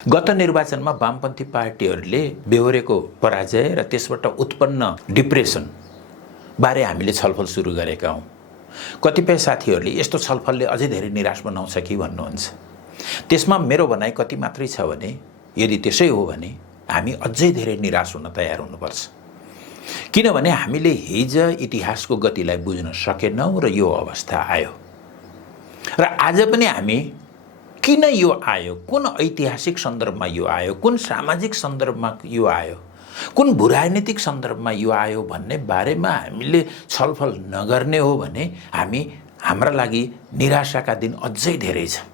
गत निर्वाचनमा वामपन्थी पार्टीहरूले बेहोरेको पराजय र त्यसबाट उत्पन्न डिप्रेसन बारे हामीले छलफल सुरु गरेका हौं। कतिपय साथीहरूले यस्तो छलफलले अझै धेरै निराश बनाउँछ कि भन्नुहुन्छ। त्यसमा मेरो भनाइ कति मात्रै छ भने यदि त्यसै हो भने हामी अझै धेरै निराश हुन तयार हुनुपर्छ। किनभने हामीले हिज इतिहासको गतिलाई बुझ्न सकेनौं र यो अवस्था आयो। र आज पनि हामी किन यो आयो, कुन ऐतिहासिक सन्दर्भमा यो आयो, कुन सामाजिक सन्दर्भमा यो आयो, कुन भूराजनीतिक सन्दर्भमा यो आयो भन्ने बारेमा हामीले छलफल नगर्ने हो भने हाम्रा लागि निराशाका दिन अझै धेरै छ।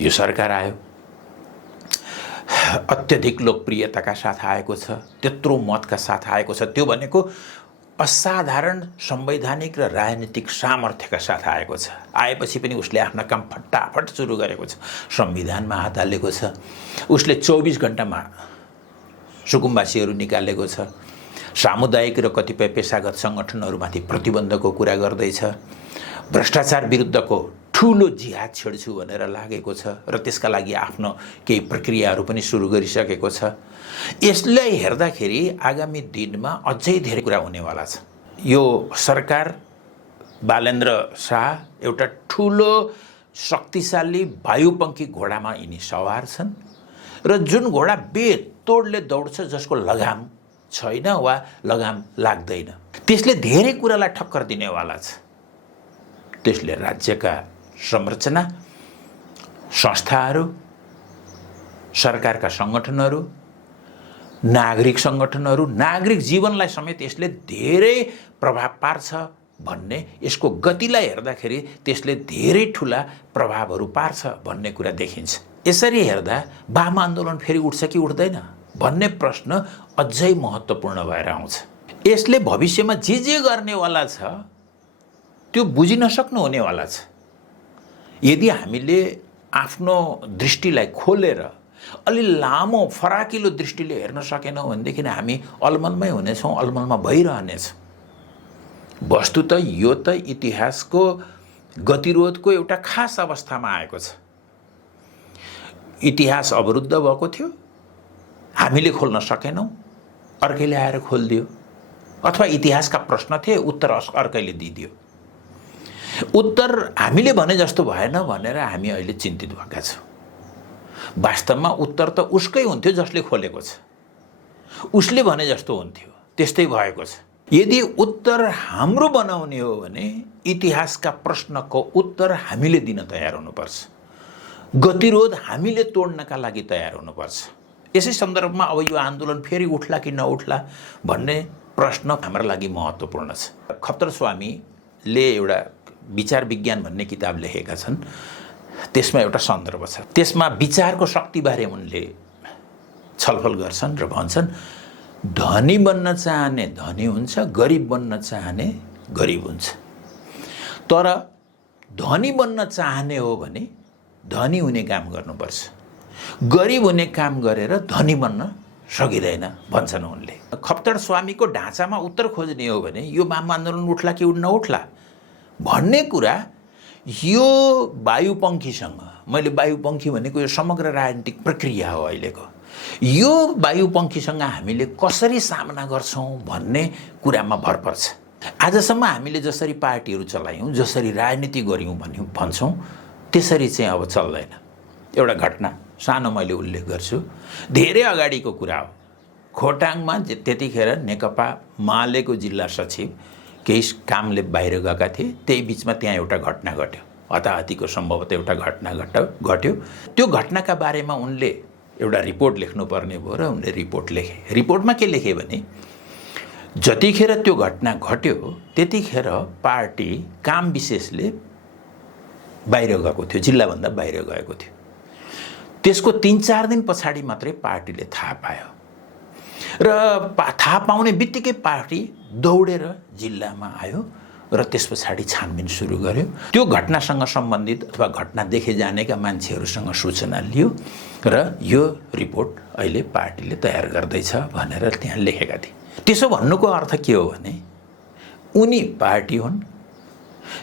यो सरकार आयो, अत्यधिक लोकप्रियताका साथ आएको छ, त्यत्रो मतका साथ आएको छ। त्यो भनेको असाधारण संवैधानिक र राजनीतिक सामर्थ्यका साथ आएको छ। आएपछि पनि उसले आफ्ना काम फटाफट सुरु गरेको छ। संविधानमा हात हालेको छ। उसले 24 घण्टामा सुकुम्बासीहरू निकालेको छ। सामुदायिक र कतिपय पेशागत सङ्गठनहरूमाथि प्रतिबन्धको कुरा गर्दैछ। भ्रष्टाचार विरुद्धको ठूलो जिहाद छेड्छु भनेर लागेको छ र त्यसका लागि आफ्नो केही प्रक्रियाहरू पनि सुरु गरिसकेको छ। यसलाई हेर्दाखेरि आगामी दिनमा अझै धेरै कुरा हुनेवाला छ। यो सरकार बालेन्द्र शाह एउटा ठूलो शक्तिशाली वायुपंखी घोडामा यिनी सवार छन् र जुन घोडा बेतोडले दौड्छ, जसको लगाम छैन वा लगाम लाग्दैन, त्यसले धेरै कुरालाई ठक्कर दिनेवाला छ। त्यसले राज्यका संरचना, संस्थाहरू, सरकारका सङ्गठनहरू, नागरिक सङ्गठनहरू, नागरिक जीवनलाई समेत यसले धेरै प्रभाव पार्छ भन्ने, यसको गतिलाई हेर्दाखेरि त्यसले धेरै ठूला प्रभावहरू पार्छ भन्ने कुरा देखिन्छ। यसरी हेर्दा वाम आन्दोलन फेरि उठ्छ कि उठ्दैन भन्ने प्रश्न अझै महत्त्वपूर्ण भएर आउँछ। यसले भविष्यमा जे गर्नेवाला छ त्यो बुझिन सक्नुहुनेवाला छ। यदि हामीले आफ्नो दृष्टिलाई खोलेर अलि लामो फराकिलो दृष्टिले हेर्न सकेनौँ भनेदेखि हामी अलमलमै हुनेछौँ, अलमलमा भइरहनेछौँ। वस्तुतः यो त इतिहासको गतिरोधको एउटा खास अवस्थामा आएको छ। इतिहास अवरुद्ध भएको थियो, हामीले खोल्न सकेनौँ, अर्कैले आएर खोलिदियो, अथवा इतिहासका प्रश्न थिए, उत्तर अर्कैले दिइदियो। उत्तर हामीले भने जस्तो भएन भनेर हामी अहिले चिन्तित भएका छौँ। वास्तवमा उत्तर त उसकै हुन्थ्यो जसले खोलेको छ। उसले भने जस्तो हुन्थ्यो, त्यस्तै भएको छ। यदि उत्तर हाम्रो बनाउने हो भने इतिहासका प्रश्नको उत्तर हामीले दिन तयार हुनुपर्छ। गतिरोध हामीले तोड्नका लागि तयार हुनुपर्छ। यसै सन्दर्भमा अब यो आन्दोलन फेरि उठ्ला कि नउठ्ला भन्ने प्रश्न हाम्रो लागि महत्त्वपूर्ण छ। खप्तर स्वामीले एउटा विचार विज्ञान भन्ने किताब लेखेका छन्। त्यसमा एउटा सन्दर्भ छ। त्यसमा विचारको शक्तिबारे उनले छलफल गर्छन् र भन्छन्, धनी बन्न चाहने धनी हुन्छ, गरिब बन्न चाहने गरिब हुन्छ। तर धनी बन्न चाहने हो भने धनी हुने काम गर्नुपर्छ। गरिब हुने काम गरेर धनी बन्न सकिँदैन भन्छन् उनले। खप्तर स्वामीको ढाँचामा उत्तर खोज्ने हो भने यो वाम आन्दोलन उठ्ला कि नउठ्ला भन्ने कुरा यो वायुपंखीसँग, मैले वायुपंखी भनेको यो समग्र राजनीतिक प्रक्रिया हो अहिलेको, यो वायुपंखीसँग हामीले कसरी सामना गर्छौँ भन्ने कुरामा भर पर्छ। आजसम्म हामीले जसरी पार्टीहरू चलायौँ, जसरी राजनीति गऱ्यौँ भन्छौँ, त्यसरी चाहिँ अब चल्दैन। एउटा घटना सानो मैले उल्लेख गर्छु। धेरै अगाडिको कुरा हो। खोटाङमा त्यतिखेर नेकपा मालेको जिल्ला सचिव केही कामले बाहिर गएका थिए। त्यही बिचमा त्यहाँ एउटा घटना घट्यो, हताहतीको सम्भवतः एउटा घटना घट्यो। त्यो घटनाका बारेमा उनले एउटा रिपोर्ट लेख्नुपर्ने भयो र उनले रिपोर्ट लेखे। रिपोर्टमा के लेखे भने जतिखेर त्यो घटना घट्यो त्यतिखेर पार्टी काम विशेषले बाहिर गएको थियो, जिल्लाभन्दा बाहिर गएको थियो। त्यसको 3-4 दिन पछाडि मात्रै पार्टीले थाहा पायो र थाहा पाउने बित्तिकै पार्टी दौडेर जिल्लामा आयो र त्यस पछाडि छानबिन सुरु गर्यो। त्यो घटनासँग सम्बन्धित अथवा घटना देखे जानेका मान्छेहरूसँग सूचना लियो र यो रिपोर्ट अहिले पार्टीले तयार गर्दैछ भनेर त्यहाँ लेखेका थिए। त्यसो भन्नुको अर्थ के हो भने उनी पार्टी हुन्।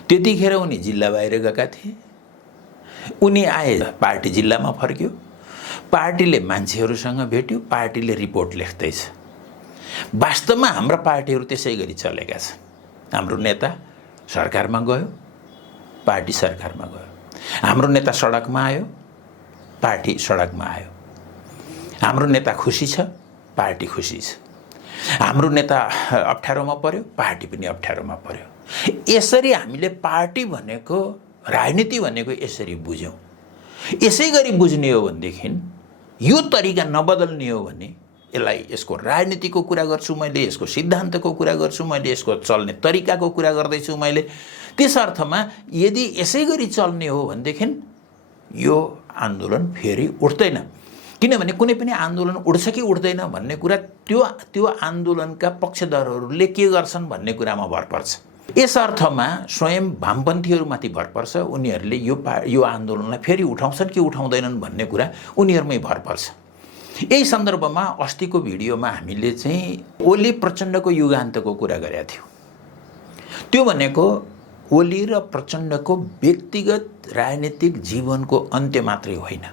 त्यतिखेर उनी जिल्ला बाहिर गएका थिए। उनी आए, पार्टी जिल्लामा फर्क्यो। पार्टीले मान्छेहरूसँग भेट्यो, पार्टीले रिपोर्ट लेख्दैछ। वास्तवमा हाम्रा पार्टीहरू त्यसै गरी चलेका छन्। हाम्रो नेता सरकारमा गयो, पार्टी सरकारमा गयो। हाम्रो नेता सडकमा आयो, पार्टी सडकमा आयो। हाम्रो नेता खुसी छ, पार्टी खुसी छ। हाम्रो नेता अप्ठ्यारोमा पर्यो, पार्टी पनि अप्ठ्यारोमा पर्यो। यसरी हामीले पार्टी भनेको, राजनीति भनेको यसरी बुझ्यौँ। यसै गरी बुझ्ने हो भनेदेखि, यो तरिका नबदल्ने हो भने, यसलाई यसको राजनीतिको कुरा गर्छु मैले, यसको सिद्धान्तको कुरा गर्छु मैले, यसको चल्ने तरिकाको कुरा गर्दैछु मैले, त्यस अर्थमा यदि यसै गरी चल्ने हो भनेदेखि यो आन्दोलन फेरि उठ्दैन। किनभने कुनै पनि आन्दोलन उठ्छ कि उठ्दैन भन्ने कुरा त्यो आन्दोलनका पक्षधरहरूले के गर्छन् भन्ने कुरामा भर पर्छ। यस अर्थमा स्वयं वामपन्थीहरूमाथि भर पर्छ। उनीहरूले यो आन्दोलनलाई फेरि उठाउँछन् कि उठाउँदैनन् भन्ने कुरा उनीहरूमै भर पर्छ। यही सन्दर्भमा अस्तिको भिडियोमा हामीले चाहिँ ओली प्रचण्डको युगान्तको कुरा गरेका थियौँ। त्यो भनेको ओली र प्रचण्डको व्यक्तिगत राजनीतिक जीवनको अन्त्य मात्रै होइन।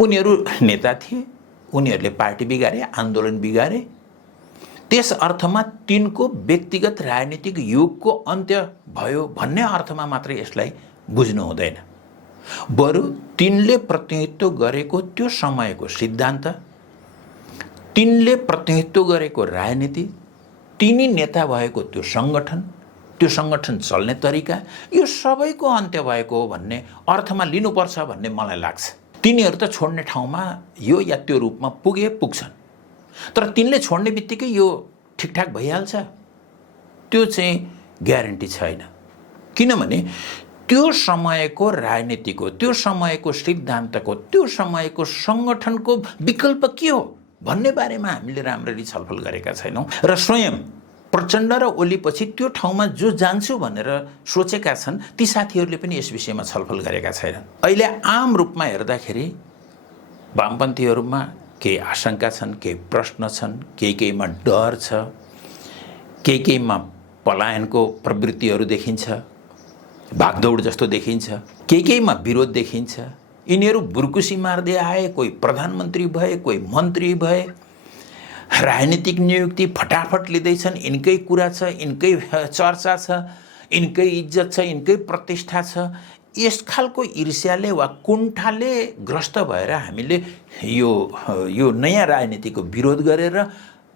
उनीहरू नेता थिए, उनीहरूले पार्टी बिगारे, आन्दोलन बिगारे। त्यस अर्थमा तिनको व्यक्तिगत राजनीतिक युगको अन्त्य भयो भन्ने अर्थमा मात्रै यसलाई बुझ्नु हुँदैन। बरु तिनले प्रतिनिधित्व गरेको त्यो समयको सिद्धान्त, तिनले प्रतिनिधित्व गरेको राजनीति, तिनी नेता भएको त्यो सङ्गठन चल्ने तरिका, यो सबैको अन्त्य भएको हो भन्ने अर्थमा लिनुपर्छ भन्ने मलाई लाग्छ। तिनीहरू त छोड्ने ठाउँमा यो या त्यो रूपमा पुग्छन्, तर तिनले छोड्ने बित्तिकै यो ठिकठाक भइहाल्छ त्यो चाहिँ ग्यारेन्टी छैन। किनभने त्यो समयको राजनीतिको, त्यो समयको सिद्धान्तको, त्यो समयको सङ्गठनको विकल्प के हो भन्ने बारेमा हामीले राम्ररी छलफल गरेका छैनौँ। र स्वयं प्रचण्ड र ओली पछि त्यो ठाउँमा जो जान्छु भनेर सोचेका छन् ती साथीहरूले पनि यस विषयमा छलफल गरेका छैनन्। अहिले आम रूपमा हेर्दाखेरि वामपन्थीहरूमा केही आशंका छन्, केही प्रश्न छन्, केहीमा डर छ, केहीमा पलायनको प्रवृत्तिहरू देखिन्छ, भागदौड जस्तो देखिन्छ, केहीमा विरोध देखिन्छ। यिनीहरू बुर्कुसी मार्दै आए, कोही प्रधानमन्त्री भए, कोही मन्त्री भए, राजनीतिक नियुक्ति फटाफट लिँदैछन्, यिनकै कुरा छ, यिनकै चर्चा छ, यिनकै इज्जत छ, यिनकै प्रतिष्ठा छ। यस खालको ईर्ष्याले वा कुण्ठाले ग्रस्त भएर हामीले यो नयाँ राजनीतिको विरोध गरेर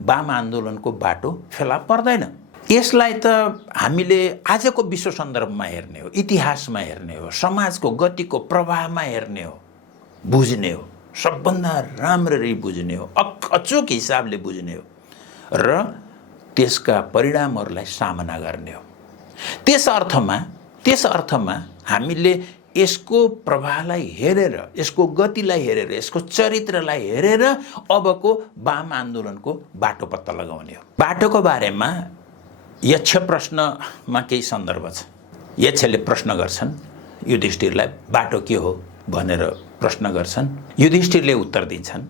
वाम आन्दोलनको बाटो फेला पर्दैन। यसलाई त हामीले आजको विश्व सन्दर्भमा हेर्ने हो, इतिहासमा हेर्ने हो, समाजको गतिको प्रवाहमा हेर्ने हो, बुझ्ने हो, सबभन्दा राम्ररी बुझ्ने हो, अचूक हिसाबले बुझ्ने हो र त्यसका परिणामहरूलाई सामना गर्ने हो। त्यस अर्थमा हामीले यसको प्रवाहलाई हेरेर, यसको गतिलाई हेरेर, यसको चरित्रलाई हेरेर अबको वाम आन्दोलनको बाटो पत्ता लगाउने हो। बाटोको बारेमा यक्ष प्रश्नमा केही सन्दर्भ छ। यक्षले प्रश्न गर्छन् युधिष्ठिरलाई, बाटो के हो भनेर प्रश्न गर्छन्। युधिष्ठिरले उत्तर दिन्छन्,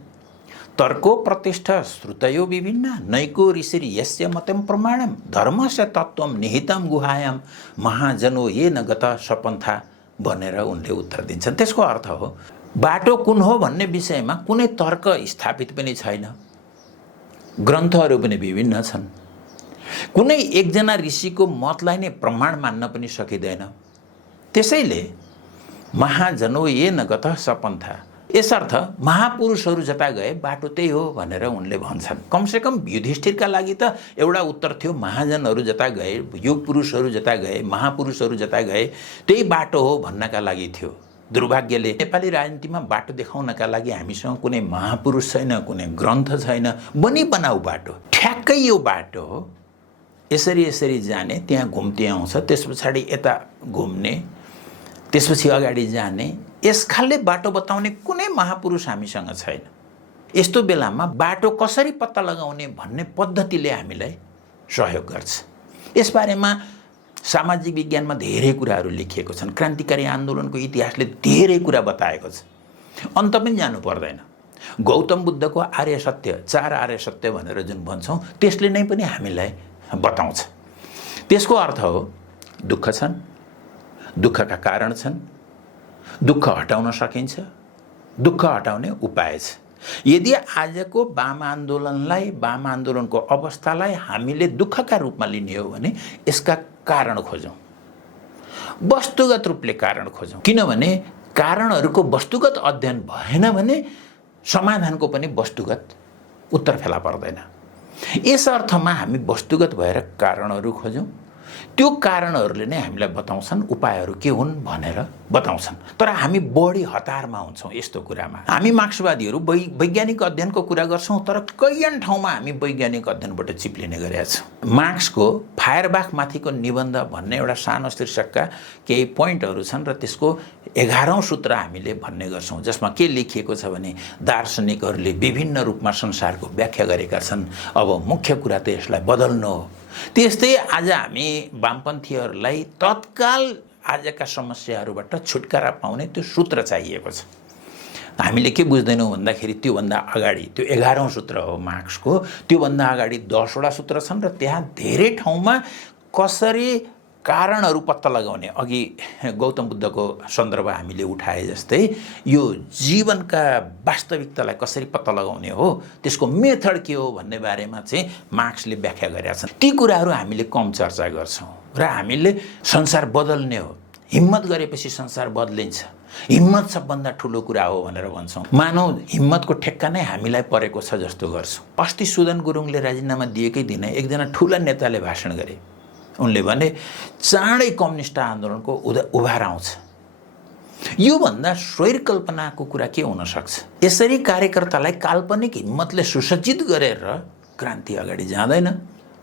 तर्को प्रतिष्ठा श्रुतयो विभिन्न नैको ऋषिर यस्य मतं प्रमाणम धर्मस्य तत्त्वं निहितं गुहायां महाजनो ये न गत सपन्था भनेर उनले उत्तर दिन्छन्। त्यसको अर्थ हो बाटो कुन हो भन्ने विषयमा कुनै तर्क स्थापित पनि छैन, ग्रन्थहरू पनि विभिन्न छन्, कुनै एकजना ऋषिको मतलाई नै प्रमाण मान्न पनि सकिँदैन। त्यसैले महाजनो ये न गत सपन्था, यसर्थ महापुरुषहरू जता गए बाटो त्यही हो भनेर उनले भन्छन्। कमसेकम युधिष्ठिरका लागि त एउटा उत्तर थियो, महाजनहरू जता गए, युग पुरुषहरू जता गए, महापुरुषहरू जता गए त्यही बाटो हो भन्नका लागि थियो। दुर्भाग्यले नेपाली राजनीतिमा बाटो देखाउनका लागि हामीसँग कुनै महापुरुष छैन, कुनै ग्रन्थ छैन, बनाऊ बाटो, ठ्याक्कै यो बाटो हो, यसरी जाने, त्यहाँ घुम्ती आउँछ, त्यस पछाडि यता घुम्ने, त्यसपछि अगाडि जाने, यस खालले बाटो बताउने कुनै महापुरुष हामीसँग छैन। यस्तो बेलामा बाटो कसरी पत्ता लगाउने भन्ने पद्धतिले हामीलाई सहयोग गर्छ। यसबारेमा सामाजिक विज्ञानमा धेरै कुराहरू लेखिएको छन्। क्रान्तिकारी आन्दोलनको इतिहासले धेरै कुरा बताएको छ, अन्त पनि जानु पर्दैन। गौतम बुद्धको आर्य सत्य, 4 आर्य सत्य भनेर जुन भन्छौँ त्यसले नै पनि हामीलाई बताउँछ। त्यसको अर्थ हो दुःख छन्, दुःखका कारण छन्, दुःख हटाउन सकिन्छ, दुःख हटाउने उपाय छ। यदि आजको वाम आन्दोलनलाई, वाम आन्दोलनको अवस्थालाई हामीले दुःखका रूपमा लिने हो भने यसका कारण खोजौँ, वस्तुगत रूपले कारण खोजौँ। किनभने कारणहरूको वस्तुगत अध्ययन भएन भने समाधानको पनि वस्तुगत उत्तर फेला पर्दैन। यस अर्थमा हामी वस्तुगत भएर कारणहरू खोजौँ। त्यो कारणहरूले नै हामीलाई बताउँछन् उपायहरू के हुन् भनेर बताउँछन्। तर हामी बढी हतारमा हुन्छौँ यस्तो कुरामा। हामी मार्क्सवादीहरू वैज्ञानिक अध्ययनको कुरा गर्छौँ, तर कैयन ठाउँमा हामी वैज्ञानिक अध्ययनबाट चिप्लिने गरेका छौँ। मार्क्सको फायरबाखमाथिको निबन्ध भन्ने एउटा सानो शीर्षकका केही पोइन्टहरू छन् र त्यसको 11औं सूत्र हामीले भन्ने गर्छौँ, जसमा के लेखिएको छ भने दार्शनिकहरूले विभिन्न रूपमा संसारको व्याख्या गरेका छन्, अब मुख्य कुरा त यसलाई बदल्नु हो। त्यस्तै आज हामी वामपन्थीहरूलाई तत्काल आजका समस्याहरूबाट छुटकारा पाउने त्यो सूत्र चाहिएको छ। हामीले के बुझ्दैनौँ भन्दाखेरि त्योभन्दा अगाडि त्यो 11औं सूत्र हो मार्क्सको, त्योभन्दा अगाडि 10वटा सूत्र छन् र त्यहाँ धेरै ठाउँमा कसरी कारणहरू पत्ता लगाउने, अघि गौतम बुद्धको सन्दर्भ हामीले उठाए जस्तै यो जीवनका वास्तविकतालाई कसरी पत्ता लगाउने हो, त्यसको मेथड के हो भन्ने बारेमा चाहिँ मार्क्सले व्याख्या गरेका छन्। ती कुराहरू हामीले कम चर्चा गर्छौँ र हामीले संसार बदल्ने हो, हिम्मत गरेपछि संसार बदलिन्छ, हिम्मत सबभन्दा ठुलो कुरा हो भनेर भन्छौँ। मानौ हिम्मतको ठेक्का नै हामीलाई परेको छ जस्तो गर्छौँ। अस्ति सुदन गुरुङले राजीनामा दिएकै दिन एकजना ठुला नेताले भाषण गरे। उनले भने चाँडै कम्युनिस्ट आन्दोलनको उभार आउँछ। योभन्दा स्वैर कल्पनाको कुरा के हुन सक्छ? यसरी कार्यकर्तालाई काल्पनिक हिम्मतले सुसज्जित गरेर क्रान्ति अगाडि जाँदैन,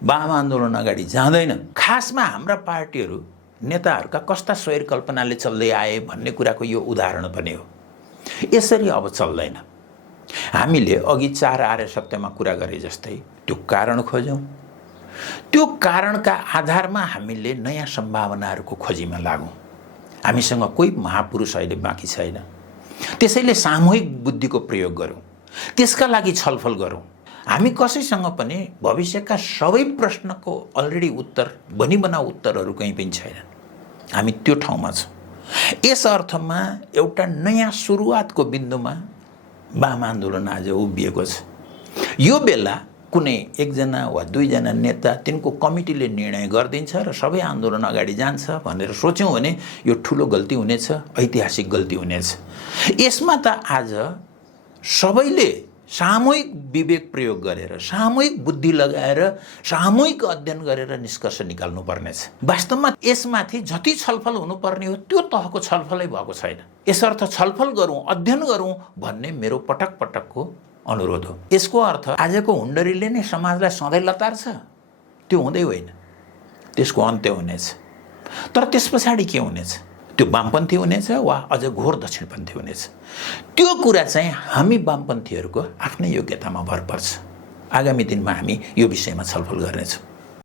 वाम आन्दोलन अगाडि जाँदैन। खासमा हाम्रा पार्टीहरू, नेताहरूका कस्ता स्वैर कल्पनाले चल्दै आए भन्ने कुराको यो उदाहरण पनि हो। यसरी अब चल्दैन। हामीले अघि 4 आर्य सत्यमा कुरा गरे जस्तै त्यो कारण खोजौँ। त्यो कारणका आधारमा हामीले नयाँ सम्भावनाहरूको खोजीमा लागौँ। हामीसँग कोही महापुरुष अहिले बाँकी छैन, त्यसैले सामूहिक बुद्धिको प्रयोग गरौँ, त्यसका लागि छलफल गरौँ। हामी कसैसँग पनि भविष्यका सबै प्रश्नको अलरेडी उत्तर बनिबना उत्तरहरू कहीँ पनि छैनन्। हामी त्यो ठाउँमा छौँ। यस अर्थमा एउटा नयाँ सुरुवातको बिन्दुमा वाम आन्दोलन आज उभिएको छ। यो बेला कुनै एकजना वा दुईजना नेता तिनको कमिटीले निर्णय गरिदिन्छ र सबै आन्दोलन अगाडि जान्छ भनेर सोच्यौँ भने यो ठुलो गल्ती हुनेछ, ऐतिहासिक गल्ती हुनेछ। यसमा त आज सबैले सामूहिक विवेक प्रयोग गरेर, सामूहिक बुद्धि लगाएर, सामूहिक अध्ययन गरेर निष्कर्ष निकाल्नु पर्नेछ। वास्तवमा यसमाथि जति छलफल हुनुपर्ने हो त्यो तहको छलफलै भएको छैन। यसर्थ छलफल गरौँ, अध्ययन गरौँ भन्ने मेरो पटक पटकको अनुरोध हो। यसको अर्थ आजको हुन्डरीले नै समाजलाई सधैँ लतार्छ त्यो हुँदै होइन, त्यसको अन्त्य हुनेछ। तर त्यस पछाडि के हुनेछ? त्यो वामपन्थी हुनेछ वा अझ घोर दक्षिणपन्थी हुनेछ? त्यो कुरा चाहिँ हामी वामपन्थीहरूको आफ्नै योग्यतामा भर पर्छ। आगामी दिनमा हामी यो विषयमा छलफल गर्नेछौँ।